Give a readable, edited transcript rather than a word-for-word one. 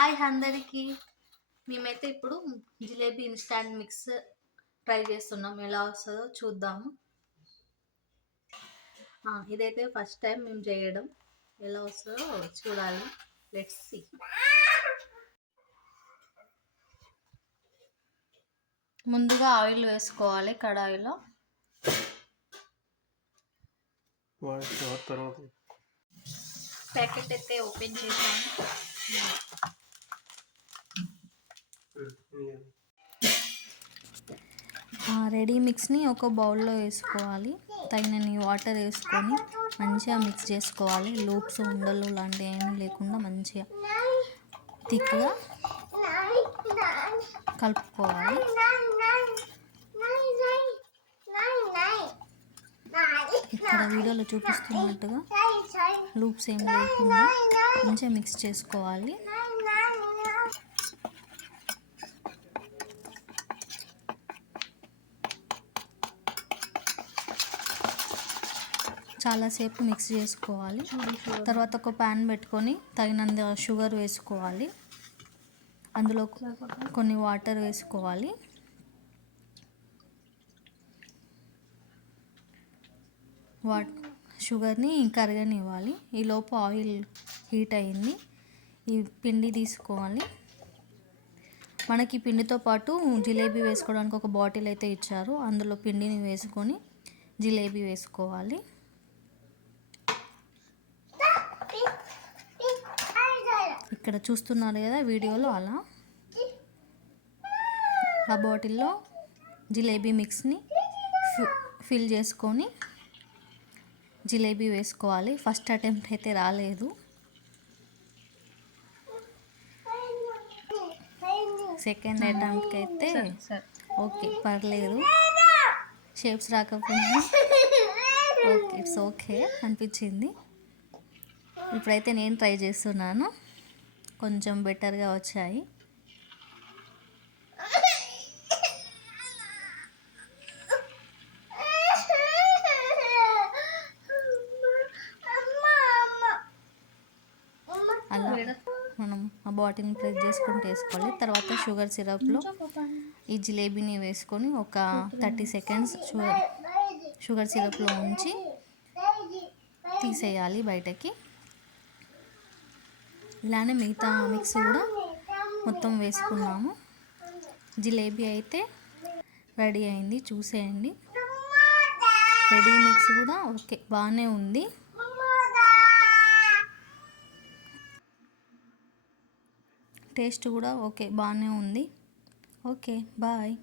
Hi అందరికీ. మేమైతే ఇప్పుడు జిలేబీ ఇన్స్టాంట్ మిక్స్ ట్రై చేస్తున్నాం. ఎలా వస్తుందో చూద్దాము. ఇదైతే ఫస్ట్ టైం మేము చేయడం. ఎలా వస్తుందో చూడాలి. Let's see. ముందుగా ఆయిల్ వేసుకోవాలి కడాయిలో. ప్యాకెట్ అయితే ఓపెన్ చేసాను. రెడీ మిక్స్ని ఒక బౌల్లో వేసుకోవాలి. తగినన్ని వాటర్ వేసుకొని మంచిగా మిక్స్ చేసుకోవాలి. లూప్స్ ఉండలు లాంటివి ఏమీ లేకుండా మంచిగా థిక్గా కలుపుకోవాలి. ఇక్కడ వీడియోలో చూపిస్తున్నట్టుగా లూప్స్ ఏం లేకుండా మంచిగా మిక్స్ చేసుకోవాలి. చాలాసేపు మిక్స్ చేసుకోవాలి. తర్వాత ఒక ప్యాన్ పెట్టుకొని తగినంత షుగర్ వేసుకోవాలి. అందులో కొన్ని వాటర్ వేసుకోవాలి. షుగర్ని కరగనివ్వాలి. ఈలోపు ఆయిల్ హీట్ అయింది. ఈ పిండి తీసుకోవాలి. మనకి పిండితో పాటు జిలేబీ వేసుకోవడానికి ఒక బాటిల్ అయితే ఇచ్చారు. అందులో పిండిని వేసుకొని జిలేబీ వేసుకోవాలి. ఇక్కడ చూస్తున్నారు కదా వీడియోలో, అలా ఆ బాటిల్లో జిలేబీ మిక్స్ని ఫిల్ చేసుకొని జిలేబీ వేసుకోవాలి. ఫస్ట్ అటెంప్ట్ అయితే రాలేదు. సెకండ్ అటెంప్ట్కి అయితే ఓకే, పర్లేదు. షేప్స్ రాకపోయినా ఓకే, ఇట్స్ ఓకే అనిపించింది. ఇప్పుడైతే నేను ట్రై చేస్తున్నాను. కొంచెం బెటర్గా వచ్చాయి. అలా మనం ఆ బాటిల్ని ప్రెస్ చేసుకుంటూ వేసుకోవాలి. తర్వాత షుగర్ సిరప్లో ఈ జిలేబీని వేసుకొని ఒక 30 సెకండ్స్ షుగర్ సిరప్లో ఉంచి తీసేయాలి బయటకి. ఇలానే మిగతా మిక్స్ కూడా మొత్తం వేసుకున్నాము. జిలేబీ అయితే రెడీ అయింది, చూసేయండి. రెడీ మిక్స్ కూడా ఓకే, బాగానే ఉంది. టేస్ట్ కూడా ఓకే, బాగానే ఉంది. Okay, bye.